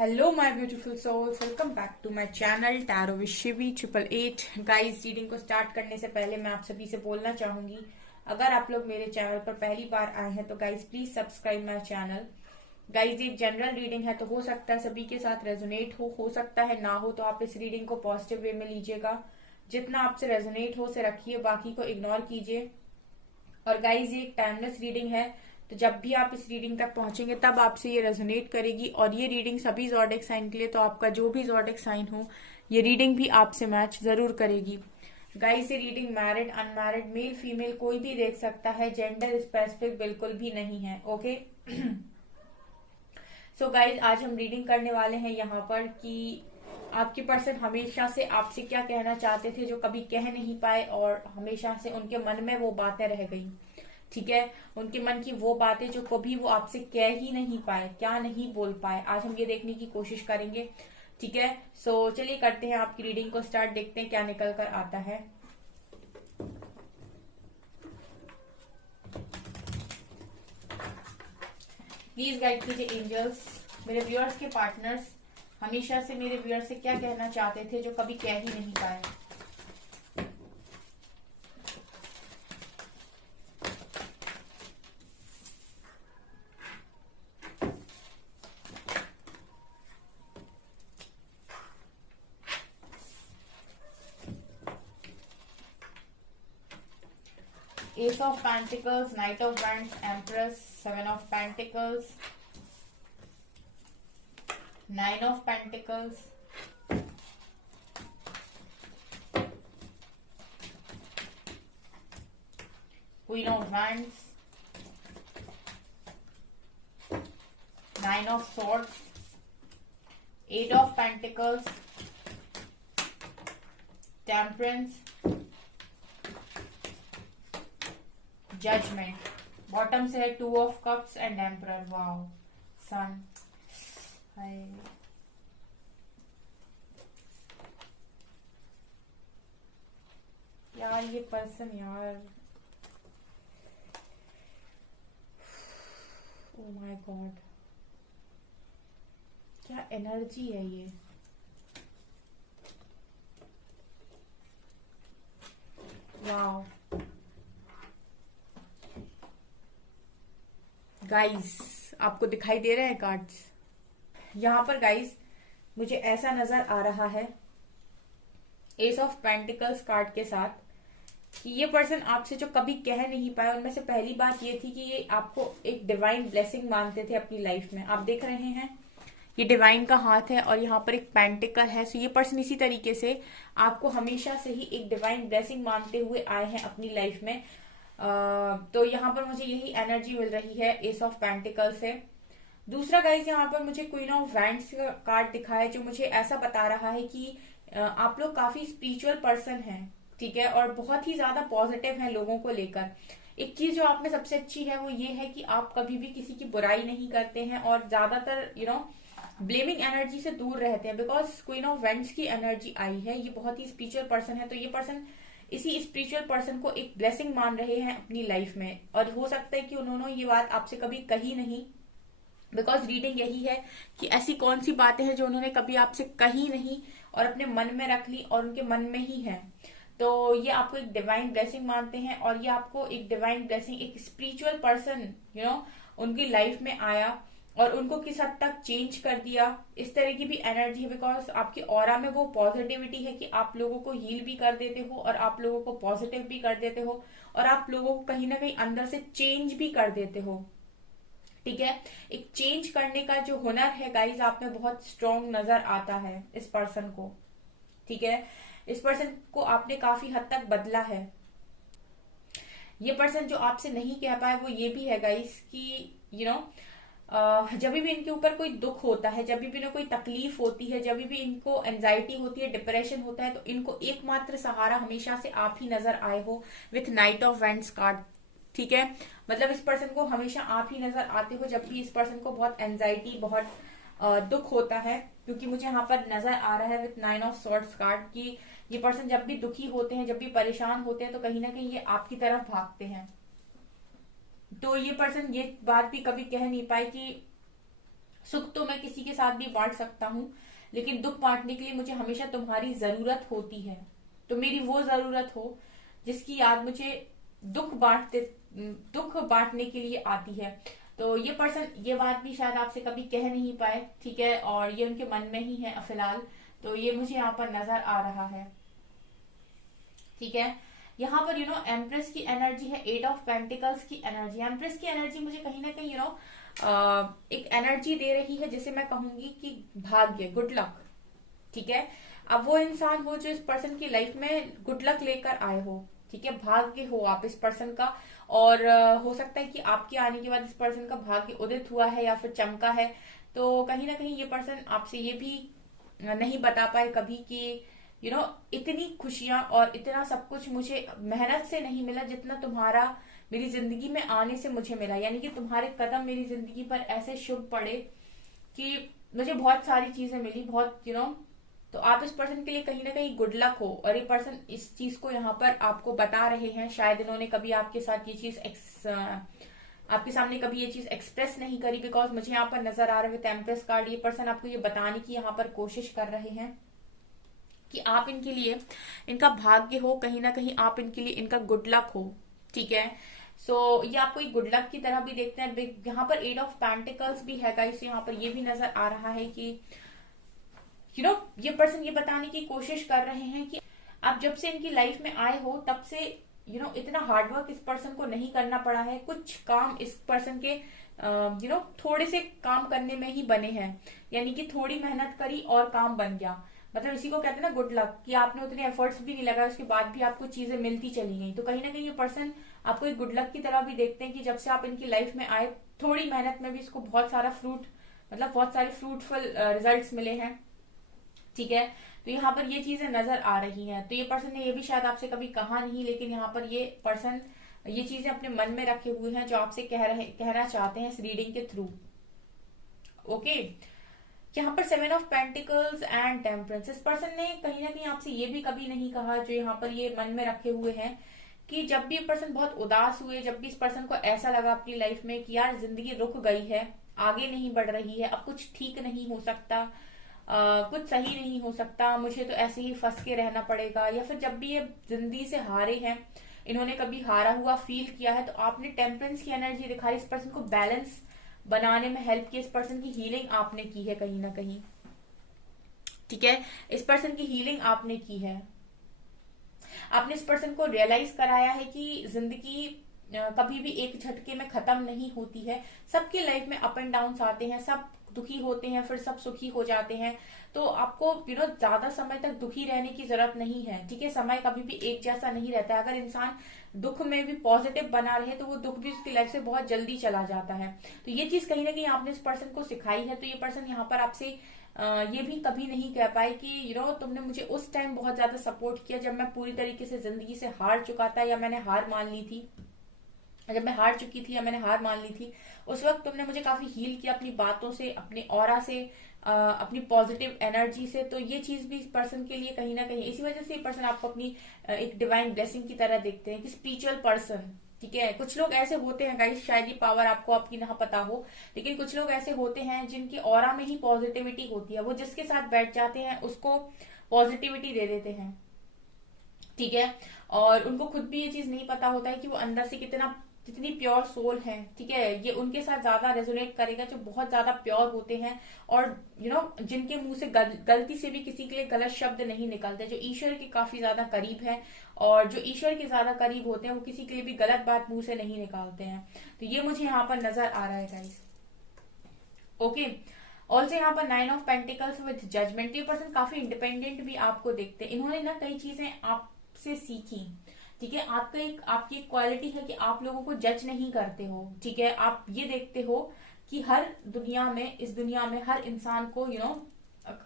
Hello my beautiful souls, welcome back to my channel tarot with Shivi 888। Guys, reading को start करने से पहले मैं आप सभी से बोलना चाहूंगी, अगर आप लोग मेरे चैनल पर पहली बार आए हैं तो guys please subscribe my channel. Guys, ये जनरल रीडिंग है तो हो सकता है सभी के साथ रेजोनेट हो सकता है ना हो, तो आप इस रीडिंग को पॉजिटिव वे में लीजिएगा। जितना आपसे रेजोनेट हो से रखिए, बाकी को इग्नोर कीजिए। और गाइज, ये एक टाइमलेस रीडिंग है, तो जब भी आप इस रीडिंग तक पहुंचेंगे तब आपसे ये रेजोनेट करेगी। और ये रीडिंग सभी ज़ोडिक साइन के लिए, तो आपका जो भी ज़ोडिक साइन हो ये रीडिंग भी आपसे मैच जरूर करेगी। गाइज, ये reading married unmarried male female कोई भी देख सकता है, जेंडर स्पेसिफिक बिल्कुल भी नहीं है। ओके। सो गाइज, आज हम रीडिंग करने वाले हैं यहाँ पर कि आपके पर्सन हमेशा से आपसे क्या कहना चाहते थे जो कभी कह नहीं पाए, और हमेशा से उनके मन में वो बातें रह गई। ठीक है, उनके मन की वो बातें जो कभी वो आपसे कह ही नहीं पाए, क्या नहीं बोल पाए, आज हम ये देखने की कोशिश करेंगे। ठीक है, सो चलिए करते हैं आपकी रीडिंग को स्टार्ट, देखते हैं क्या निकल कर आता है। प्लीज गाइड कीजिए एंजल्स, मेरे व्यूअर्स के पार्टनर्स हमेशा से मेरे व्यूअर्स से क्या कहना चाहते थे जो कभी कह ही नहीं पाए। Ace of Pentacles, Knight of Wands, Empress, Seven of Pentacles, Nine of Pentacles, Queen of Wands, Nine of Swords, Eight of Pentacles, Temperance, Judgment। Bottom से है two of cups and emperor. Wow, sun. Hi, यार ये person यार, oh my god, क्या energy है ये। Wow guys, आपको दिखाई दे रहे हैं कार्ड्स यहाँ पर। गाइस, मुझे ऐसा नजर आ रहा है एस ऑफ पेंटिकल्स कार्ड के साथ कि ये पर्सन आपसे जो कभी कह नहीं पाया, उनमें से पहली बात ये थी कि ये आपको एक डिवाइन ब्लेसिंग मानते थे अपनी लाइफ में। आप देख रहे हैं ये डिवाइन का हाथ है और यहाँ पर एक पेंटिकल है। सो ये पर्सन इसी तरीके से आपको हमेशा से ही एक डिवाइन ब्लेसिंग मानते हुए आए हैं अपनी लाइफ में। तो यहाँ पर मुझे यही एनर्जी मिल रही है एस ऑफ पेंटिकल से। दूसरा गाइज, यहाँ पर मुझे क्वीन ऑफ वैंड्स का कार्ड दिखा है, जो मुझे ऐसा बता रहा है कि आप लोग काफी स्पिरिचुअल पर्सन हैं। ठीक है, और बहुत ही ज्यादा पॉजिटिव हैं लोगों को लेकर। एक चीज जो आप में सबसे अच्छी है वो ये है कि आप कभी भी किसी की बुराई नहीं करते हैं, और ज्यादातर ब्लेमिंग एनर्जी से दूर रहते हैं। बिकॉज क्वीन ऑफ वेंट्स की एनर्जी आई है, ये बहुत ही स्पिरिचुअल पर्सन है, तो ये पर्सन इसी स्पिरिचुअल पर्सन को एक ब्लेसिंग मान रहे हैं अपनी लाइफ में। और हो सकता है कि उन्होंने ये बात आपसे कभी कही नहीं, बिकॉज रीडिंग यही है कि ऐसी कौन सी बातें हैं जो उन्होंने कभी आपसे कही नहीं और अपने मन में रख ली और उनके मन में ही है। तो ये आपको एक डिवाइन ब्लेसिंग मानते हैं, और ये आपको एक डिवाइन ब्लेसिंग, एक स्पिरिचुअल पर्सन उनकी लाइफ में आया और उनको किस हद तक चेंज कर दिया, इस तरह की भी एनर्जी है। बिकॉज आपकी ऑरा में वो पॉजिटिविटी है कि आप लोगों को हील भी कर देते हो और आप लोगों को पॉजिटिव भी कर देते हो, और आप लोगों को कहीं ना कहीं अंदर से चेंज भी कर देते हो। ठीक है, एक चेंज करने का जो हुनर है गाइज आप में बहुत स्ट्रॉन्ग नजर आता है इस पर्सन को। ठीक है, इस पर्सन को आपने काफी हद तक बदला है। ये पर्सन जो आपसे नहीं कह पाए वो ये भी है गाइस कि जब भी इनके ऊपर कोई दुख होता है, जब भी इन्हें कोई तकलीफ होती है, जब भी इनको एंजाइटी होती है, डिप्रेशन होता है, तो इनको एकमात्र सहारा हमेशा से आप ही नजर आए हो with night of wands card. ठीक है, मतलब इस पर्सन को हमेशा आप ही नजर आते हो जब भी इस पर्सन को बहुत एंजाइटी, बहुत दुख होता है। क्योंकि मुझे यहाँ पर नजर आ रहा है with nine of swords card कि ये पर्सन जब भी दुखी होते हैं, जब भी परेशान होते हैं, तो कहीं ना कहीं ये आपकी तरफ भागते हैं। तो ये पर्सन ये बात भी कभी कह नहीं पाए कि सुख तो मैं किसी के साथ भी बांट सकता हूँ, लेकिन दुख बांटने के लिए मुझे हमेशा तुम्हारी जरूरत होती है। तो मेरी वो जरूरत हो जिसकी याद मुझे दुख बांटते दुख बांटने के लिए आती है। तो ये पर्सन ये बात भी शायद आपसे कभी कह नहीं पाए, ठीक है, और ये उनके मन में ही है फिलहाल। तो ये मुझे यहाँ पर नजर आ रहा है, ठीक है। यहाँ पर एम्प्रेस की एनर्जी है, 8 ऑफ पेंटिकल्स की एनर्जी। एम्प्रेस की एनर्जी मुझे कहीं ना कहीं एक एनर्जी दे रही है जिसे मैं कहूंगी कि भाग्य, गुड लक, ठीक है। अब वो इंसान हो जो इस पर्सन की लाइफ में गुड लक लेकर आए हो, ठीक है, भाग्य हो आप इस पर्सन का। और हो सकता है कि आपके आने के बाद इस पर्सन का भाग्य उदित हुआ है या फिर चमका है। तो कहीं ना कहीं ये पर्सन आपसे ये भी नहीं बता पाए कभी कि इतनी खुशियां और इतना सब कुछ मुझे मेहनत से नहीं मिला जितना तुम्हारा मेरी जिंदगी में आने से मुझे मिला। यानी कि तुम्हारे कदम मेरी जिंदगी पर ऐसे शुभ पड़े कि मुझे बहुत सारी चीजें मिली, बहुत तो आप इस पर्सन के लिए कहीं ना कहीं गुड लक हो। और ये पर्सन इस चीज को यहाँ पर आपको बता रहे हैं। शायद इन्होंने कभी आपके साथ ये चीज आपके सामने कभी ये चीज एक्सप्रेस नहीं करी, बिकॉज मुझे यहाँ पर नजर आ रहे हैं टेम्परेस कार्ड। ये पर्सन आपको ये बताने की यहाँ पर कोशिश कर रहे हैं कि आप इनके लिए इनका भाग्य हो, कहीं ना कहीं आप इनके लिए इनका गुड लक हो, ठीक है। सो ये आपको एक गुड लक की तरह भी देखते हैं। यहाँ पर 8 ऑफ पेंटिकल्स भी है गाइस, यहाँ पर ये भी नजर आ रहा है कि ये पर्सन ये बताने की कोशिश कर रहे हैं कि आप जब से इनकी लाइफ में आए हो तब से इतना हार्डवर्क इस पर्सन को नहीं करना पड़ा है। कुछ काम इस पर्सन के थोड़े से काम करने में ही बने हैं, यानी कि थोड़ी मेहनत करी और काम बन गया। मतलब इसी को कहते हैं ना गुड लक, कि आपने उतने एफर्ट्स भी नहीं लगाए, उसके बाद भी आपको चीजें मिलती चली गई। तो कहीं ना कहीं ये पर्सन आपको एक गुड लक की तरह भी देखते हैं कि जब से आप इनकी लाइफ में आए, थोड़ी मेहनत में भी इसको बहुत सारा फ्रूट, मतलब बहुत सारे फ्रूटफुल रिजल्ट्स मिले हैं, ठीक है। तो यहाँ पर ये चीजें नजर आ रही हैं। तो ये पर्सन ने ये भी शायद आपसे कभी कहा नहीं, लेकिन यहाँ पर ये पर्सन ये चीजें अपने मन में रखे हुए हैं जो आपसे कहना चाहते हैं इस रीडिंग के थ्रू, ओके। यहाँ पर 7 ऑफ पेंटिकल्स एंड टेम्परेंस, इस पर्सन ने कहीं ना कहीं आपसे ये भी कभी नहीं कहा जो यहाँ पर ये मन में रखे हुए हैं कि जब भी ये पर्सन बहुत उदास हुए, जब भी इस पर्सन को ऐसा लगा अपनी लाइफ में कि यार जिंदगी रुक गई है, आगे नहीं बढ़ रही है, अब कुछ ठीक नहीं हो सकता, कुछ सही नहीं हो सकता, मुझे तो ऐसे ही फंस के रहना पड़ेगा, या फिर जब भी ये जिंदगी से हारे हैं, इन्होंने कभी हारा हुआ फील किया है, तो आपने टेम्परेंस की एनर्जी दिखाई, इस पर्सन को बैलेंस बनाने में हेल्प की, इस पर्सन की हीलिंग आपने की है कहीं ना कहीं, ठीक है। इस पर्सन की हीलिंग आपने की है, आपने इस पर्सन को रियलाइज कराया है कि जिंदगी कभी भी एक झटके में खत्म नहीं होती है। सबकी लाइफ में अप एंड डाउन आते हैं, सब दुखी होते हैं, फिर सब सुखी हो जाते हैं। तो आपको ज्यादा समय तक दुखी रहने की जरूरत नहीं है, ठीक है। समय कभी भी एक जैसा नहीं रहता है। अगर इंसान दुख में भी पॉजिटिव बना रहे तो वो दुख भी उसकी लाइफ से बहुत जल्दी चला जाता है। तो ये चीज कहीं ना कहीं आपने इस पर्सन को सिखाई है। तो ये पर्सन यहाँ पर आपसे ये भी कभी नहीं कह पाए कि तुमने मुझे उस टाइम बहुत ज्यादा सपोर्ट किया जब मैं पूरी तरीके से जिंदगी से हार चुका था, या मैंने हार मान ली थी, जब मैं हार चुकी थी या मैंने हार मान ली थी, उस वक्त तुमने मुझे काफी हील किया अपनी बातों से, अपने ऑरा से, अपनी पॉजिटिव एनर्जी से। तो ये चीज भी इस पर्सन के लिए कहीं ना कहीं, इसी वजह से ये पर्सन आपको अपनी एक डिवाइन ब्लेसिंग की तरह देखते हैं कि स्पिरिचुअल पर्सन, ठीक है। कुछ लोग ऐसे होते हैं गाइस, शायद ये पावर आपको आपकी ना पता हो, लेकिन कुछ लोग ऐसे होते हैं जिनकी ऑरा में ही पॉजिटिविटी होती है। वो जिसके साथ बैठ जाते हैं उसको पॉजिटिविटी दे देते हैं, ठीक है। और उनको खुद भी ये चीज नहीं पता होता है कि वो अंदर से कितनी प्योर सोल है, ठीक है। ये उनके साथ ज्यादा रेजोनेट करेगा जो बहुत ज्यादा प्योर होते हैं, और जिनके मुंह से गलती से भी किसी के लिए गलत शब्द नहीं निकलते, जो ईश्वर के काफी ज्यादा करीब है, और जो ईश्वर के ज्यादा करीब होते हैं वो किसी के लिए भी गलत बात मुंह से नहीं निकालते हैं। तो ये मुझे यहाँ पर नजर आ रहा है गाइस, ओके। ऑल्सो यहाँ पर 9 ऑफ पेंटिकल्स विद जजमेंट, ये पर्सन काफी इंडिपेंडेंट भी आपको देखते हैं। इन्होंने ना कई चीजें आपसे सीखी, ठीक है। आपकी एक क्वालिटी है कि आप लोगों को जज नहीं करते हो, ठीक है। आप ये देखते हो कि इस दुनिया में हर इंसान को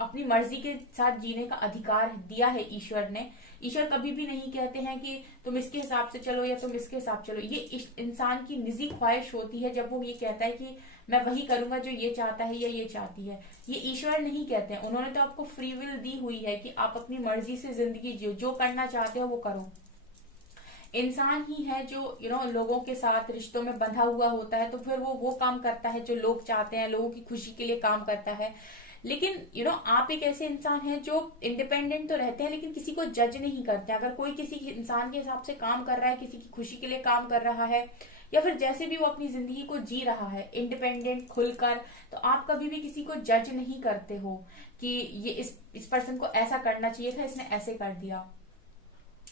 अपनी मर्जी के साथ जीने का अधिकार दिया है ईश्वर ने। ईश्वर कभी भी नहीं कहते हैं कि तुम इसके हिसाब से चलो या तुम इसके हिसाब चलो। ये इंसान की निजी ख्वाहिश होती है जब वो ये कहता है कि मैं वही करूंगा जो ये चाहता है या ये चाहती है। ये ईश्वर नहीं कहते हैं। उन्होंने तो आपको फ्री विल दी हुई है कि आप अपनी मर्जी से जिंदगी जियो, जो करना चाहते हो वो करो। इंसान ही है जो लोगों के साथ रिश्तों में बंधा हुआ होता है, तो फिर वो काम करता है जो लोग चाहते हैं, लोगों की खुशी के लिए काम करता है। लेकिन आप एक ऐसे इंसान हैं जो इंडिपेंडेंट तो रहते हैं लेकिन किसी को जज नहीं करते। अगर कोई किसी इंसान के हिसाब से काम कर रहा है, किसी की खुशी के लिए काम कर रहा है, या फिर जैसे भी वो अपनी जिंदगी को जी रहा है इंडिपेंडेंट खुलकर, तो आप कभी भी किसी को जज नहीं करते हो कि ये इस पर्सन को ऐसा करना चाहिए था, इसने ऐसे कर दिया।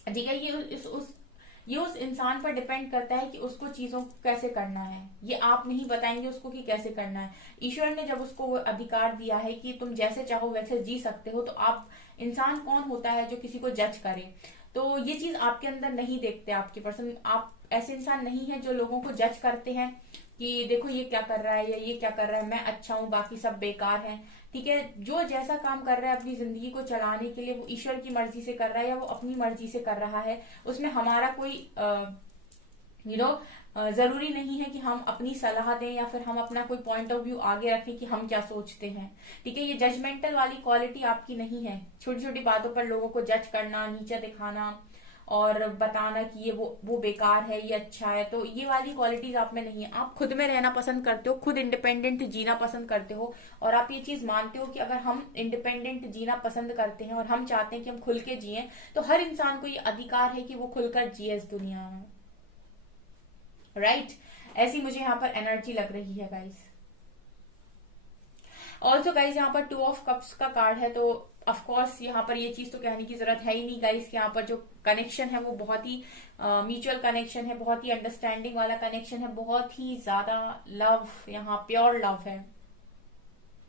ठीक है, ये उस इंसान पर डिपेंड करता है कि उसको चीजों को कैसे करना है। ये आप नहीं बताएंगे उसको कि कैसे करना है। ईश्वर ने जब उसको वो अधिकार दिया है कि तुम जैसे चाहो वैसे जी सकते हो, तो आप इंसान कौन होता है जो किसी को जज करे? तो ये चीज आपके अंदर नहीं देखते आपके पर्सन। आप ऐसे इंसान नहीं है जो लोगों को जज करते हैं कि देखो ये क्या कर रहा है या ये क्या कर रहा है, मैं अच्छा हूं बाकी सब बेकार हैं। ठीक है, जो जैसा काम कर रहा है अपनी जिंदगी को चलाने के लिए, वो ईश्वर की मर्जी से कर रहा है या वो अपनी मर्जी से कर रहा है, उसमें हमारा कोई जरूरी नहीं है कि हम अपनी सलाह दें या फिर हम अपना कोई पॉइंट ऑफ व्यू आगे रखें कि हम क्या सोचते हैं। ठीक है, ये जजमेंटल वाली क्वालिटी आपकी नहीं है। छोटी छोटी बातों पर लोगों को जज करना, नीचे दिखाना और बताना कि ये वो बेकार है, ये अच्छा है, तो ये वाली क्वालिटीज आप में नहीं है। आप खुद में रहना पसंद करते हो, खुद इंडिपेंडेंट जीना पसंद करते हो, और आप ये चीज मानते हो कि अगर हम इंडिपेंडेंट जीना पसंद करते हैं और हम चाहते हैं कि हम खुल के जिए, तो हर इंसान को ये अधिकार है कि वो खुलकर जिए इस दुनिया में। राइट ऐसी मुझे यहाँ पर एनर्जी लग रही है गाइस। ऑल्सो गाइज यहाँ पर 2 ऑफ कप्स का कार्ड है, तो ऑफकोर्स यहाँ पर ये चीज तो कहने की जरूरत है ही नहीं गाइज कि यहाँ पर जो कनेक्शन है वो बहुत ही म्यूचुअल कनेक्शन है, बहुत ही अंडरस्टैंडिंग वाला कनेक्शन है, बहुत ही ज्यादा लव, यहाँ प्योर लव है।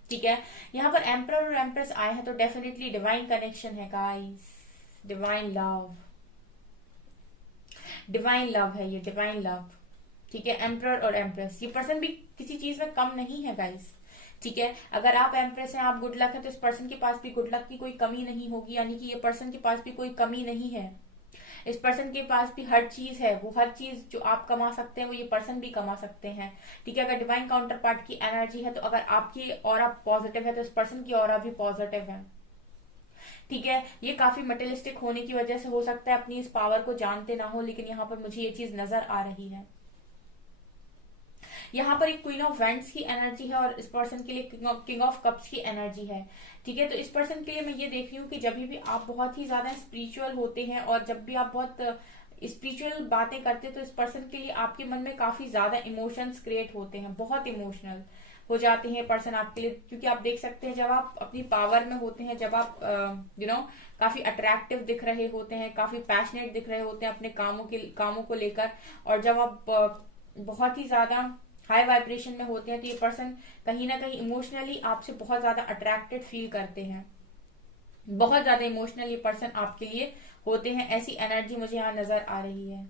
ठीक है, यहाँ पर एम्परर और एम्प्रेस आए हैं, तो डेफिनेटली डिवाइन कनेक्शन है guys, divine love, divine love है ये, डिवाइन लव। ठीक है, एम्परर और एम्प्रेस, ये पर्सन भी किसी चीज में कम नहीं है गाइज। ठीक है, अगर आप एम्प्रेस हैं, आप गुड लक है, तो इस पर्सन के पास भी गुड लक की कोई कमी नहीं होगी, यानी कि ये पर्सन के पास भी कोई कमी नहीं है। इस पर्सन के पास भी हर चीज है, वो हर चीज जो आप कमा सकते हैं वो ये पर्सन भी कमा सकते हैं। ठीक है, अगर डिवाइन काउंटर पार्ट की एनर्जी है, तो अगर आपकी ऑरा पॉजिटिव है तो इस पर्सन की ऑरा भी पॉजिटिव है। ठीक है, ये काफी मटेरियलिस्टिक होने की वजह से हो सकता है अपनी इस पावर को जानते ना हो, लेकिन यहाँ पर मुझे ये चीज नजर आ रही है। यहाँ पर एक क्वीन ऑफ वैंड्स की एनर्जी है और इस पर्सन के लिए किंग ऑफ कप्स की एनर्जी है। ठीक है, तो इस पर्सन के लिए मैं ये देख रही हूँ कि जब भी आप बहुत ही ज्यादा स्पिरिचुअल होते हैं और जब भी आप बहुत स्पिरिचुअल बातें करते हैं, तो इस पर्सन के लिए आपके मन में काफी ज्यादा इमोशंस क्रिएट होते हैं, बहुत इमोशनल हो जाते हैं पर्सन आपके लिए। क्योंकि आप देख सकते हैं जब आप अपनी पावर में होते हैं, जब आप काफी अट्रैक्टिव दिख रहे होते हैं, काफी पैशनेट दिख रहे होते हैं अपने कामों को लेकर, और जब आप बहुत ही ज्यादा हाई वाइब्रेशन में होते हैं, तो ये पर्सन कहीं ना कहीं इमोशनली आपसे बहुत ज्यादा अट्रैक्टेड फील करते हैं, बहुत ज्यादा इमोशनल ये पर्सन आपके लिए होते हैं। ऐसी एनर्जी मुझे यहाँ नजर आ रही है।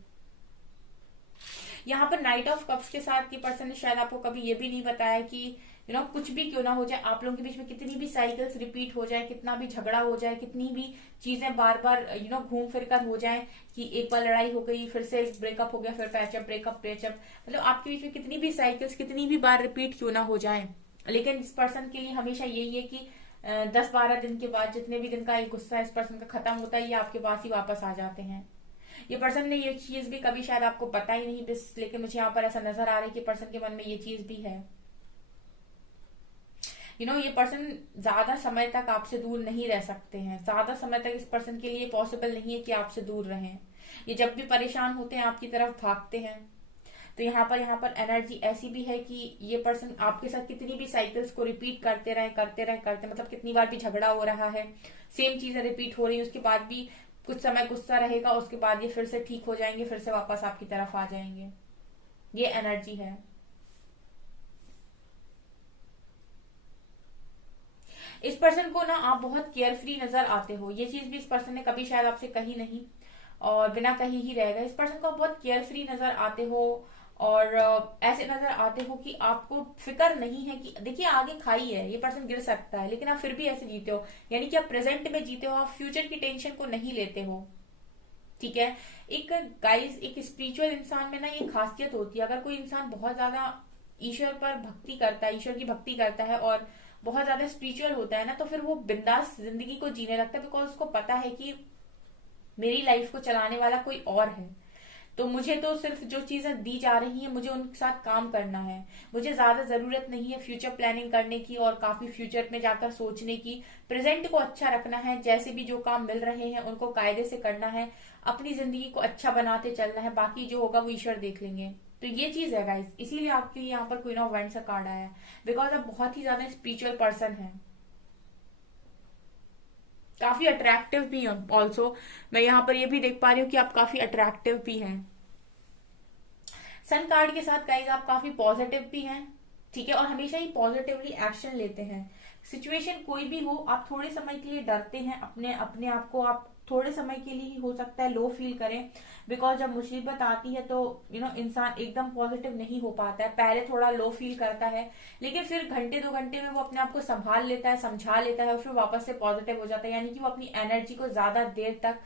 यहाँ पर नाइट ऑफ कप्स के साथ ये पर्सन ने शायद आपको कभी ये भी नहीं बताया कि कुछ भी क्यों ना हो जाए, आप लोगों के बीच में कितनी भी साइकिल्स रिपीट हो जाए, कितना भी झगड़ा हो जाए, कितनी भी चीजें बार बार घूम फिर कर हो जाए, कि एक बार लड़ाई हो गई, फिर से ब्रेकअप हो गया, फिर पैचअप, ब्रेकअप, पैचअप, मतलब आपके बीच में कितनी भी साइकिल्स कितनी भी बार रिपीट क्यों ना हो जाए, लेकिन इस पर्सन के लिए हमेशा यही है कि 10-12 दिन के बाद जितने भी दिन का एक गुस्सा इस पर्सन का खत्म होता है, ये आपके पास ही वापस आ जाते हैं। ये पर्सन ने ये चीज भी कभी शायद आपको पता ही नहीं, बस लेकिन मुझे यहाँ पर ऐसा नजर आ रहा है कि पर्सन के मन में ये चीज भी है। ये पर्सन ज्यादा समय तक आपसे दूर नहीं रह सकते हैं, ज्यादा समय तक इस पर्सन के लिए पॉसिबल नहीं है कि आपसे दूर रहें। ये जब भी परेशान होते हैं आपकी तरफ भागते हैं। तो यहाँ पर एनर्जी ऐसी भी है कि ये पर्सन आपके साथ कितनी भी साइकिल्स को रिपीट करते मतलब कितनी बार भी झगड़ा हो रहा है, सेम चीजें रिपीट हो रही है, उसके बाद भी कुछ समय गुस्सा रहेगा, उसके बाद ये फिर से ठीक हो जाएंगे, फिर से वापस आपकी तरफ आ जाएंगे। ये एनर्जी है। इस पर्सन को ना आप बहुत केयरफ्री नजर आते हो, ये चीज भी इस पर्सन ने कभी शायद आपसे कही नहीं और बिना कही ही रहेगा। इस पर्सन को आप बहुत केयरफ्री नजर आते हो और ऐसे नजर आते हो कि आपको फिक्र नहीं है कि देखिए आगे खाई है, ये पर्सन गिर सकता है, लेकिन आप फिर भी ऐसे जीते हो, यानी कि आप प्रेजेंट में जीते हो, आप फ्यूचर की टेंशन को नहीं लेते हो। ठीक है, एक गाइस एक स्पिरिचुअल इंसान में ना ये खासियत होती है, अगर कोई इंसान बहुत ज्यादा ईश्वर पर भक्ति करता है, ईश्वर की भक्ति करता है और बहुत ज्यादा स्पिरिचुअल होता है ना, तो फिर वो बिंदास जिंदगी को जीने लगता है, बिकॉज उसको पता है कि मेरी लाइफ को चलाने वाला कोई और है। तो मुझे तो सिर्फ जो चीजें दी जा रही हैं मुझे उनके साथ काम करना है। मुझे ज्यादा जरूरत नहीं है फ्यूचर प्लानिंग करने की और काफी फ्यूचर में जाकर सोचने की। प्रेजेंट को अच्छा रखना है, जैसे भी जो काम मिल रहे हैं उनको कायदे से करना है, अपनी जिंदगी को अच्छा बनाते चलना है, बाकी जो होगा वो ईश्वर देख लेंगे। तो ये चीज है गाइस, इसीलिए आपके लिए यहाँ पर क्वीन ऑफ वाइंड्स का कार्ड आया है, बिकॉज आप बहुत ही ज्यादा स्पिरिचुअल पर्सन है, काफी अट्रैक्टिव भी हैं ऑल्सो। मैं यहाँ पर ये भी देख पा रही हूँ कि आप काफी अट्रैक्टिव भी हैं। सन कार्ड के साथ गाइज आप काफी पॉजिटिव भी हैं, ठीक है, और हमेशा ही पॉजिटिवली एक्शन लेते हैं। सिचुएशन कोई भी हो, आप थोड़े समय के लिए डरते हैं, अपने अपने आप को आप थोड़े समय के लिए ही हो सकता है लो फील करें, बिकॉज जब मुसीबत आती है तो इंसान एकदम पॉजिटिव नहीं हो पाता है, पहले थोड़ा लो फील करता है, लेकिन फिर घंटे 2 घंटे में वो अपने आप को संभाल लेता है, समझा लेता है और फिर वापस से पॉजिटिव हो जाता है। यानी कि वो अपनी एनर्जी को ज्यादा देर तक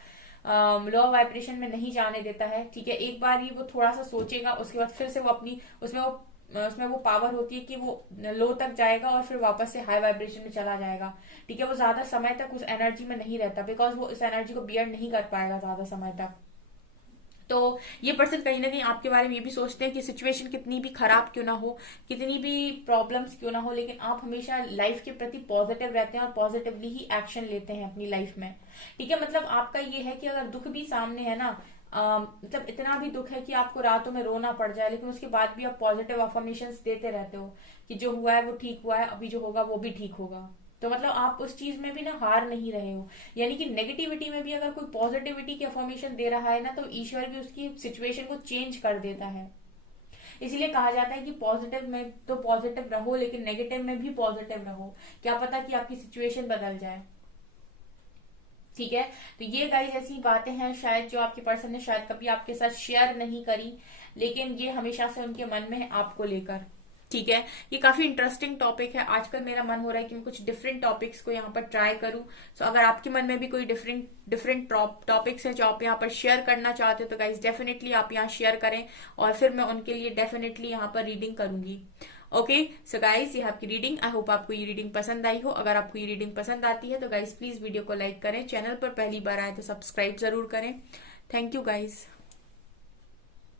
लो वाइब्रेशन में नहीं जाने देता है, ठीक है। एक बार ही वो थोड़ा सा सोचेगा, उसके बाद फिर से वो अपनी उसमें वो पावर होती है कि वो लो तक जाएगा और फिर वापस से हाई वाइब्रेशन में चला जाएगा, ठीक है। वो ज्यादा समय तक उस एनर्जी में नहीं रहता, बिकॉज वो इस एनर्जी को बियर नहीं कर पाएगा ज्यादा समय तक। तो ये पर्सन कहीं ना कहीं आपके बारे में ये भी सोचते हैं कि सिचुएशन कितनी भी खराब क्यों ना हो, कितनी भी प्रॉब्लम्स क्यों ना हो, लेकिन आप हमेशा लाइफ के प्रति पॉजिटिव रहते हैं और पॉजिटिवली ही एक्शन लेते हैं अपनी लाइफ में, ठीक है। मतलब आपका ये है कि अगर दुख भी सामने है ना, मतलब इतना भी दुख है कि आपको रातों में रोना पड़ जाए, लेकिन उसके बाद भी आप पॉजिटिव अफर्मेशंस देते रहते हो कि जो हुआ है वो ठीक हुआ है, अभी जो होगा वो भी ठीक होगा। तो मतलब आप उस चीज में भी ना हार नहीं रहे हो, यानी कि नेगेटिविटी में भी अगर कोई पॉजिटिविटी की अफर्मेशन दे रहा है ना, तो ईश्वर भी उसकी सिचुएशन को चेंज कर देता है। इसीलिए कहा जाता है कि पॉजिटिव में तो पॉजिटिव रहो, लेकिन नेगेटिव में भी पॉजिटिव रहो, क्या पता कि आपकी सिचुएशन बदल जाए, ठीक है। तो ये गाइस ऐसी बातें हैं शायद जो आपके पर्सन ने शायद कभी आपके साथ शेयर नहीं करी, लेकिन ये हमेशा से उनके मन में है आपको लेकर, ठीक है। ये काफी इंटरेस्टिंग टॉपिक है, आजकल मेरा मन हो रहा है कि मैं कुछ डिफरेंट टॉपिक्स को यहाँ पर ट्राई करूं। सो अगर आपके मन में भी कोई डिफरेंट डिफरेंट टॉपिक्स हैं जो आप यहाँ पर शेयर करना चाहते हो तो गाइज डेफिनेटली आप यहाँ शेयर करें और फिर मैं उनके लिए डेफिनेटली यहाँ पर रीडिंग करूंगी। ओके सो गाइज ये आपकी रीडिंग, आई होप आपको ये रीडिंग पसंद आई हो। अगर आपको ये रीडिंग पसंद आती है तो गाइज प्लीज वीडियो को लाइक करें, चैनल पर पहली बार आए तो सब्सक्राइब जरूर करें। Thank you guys.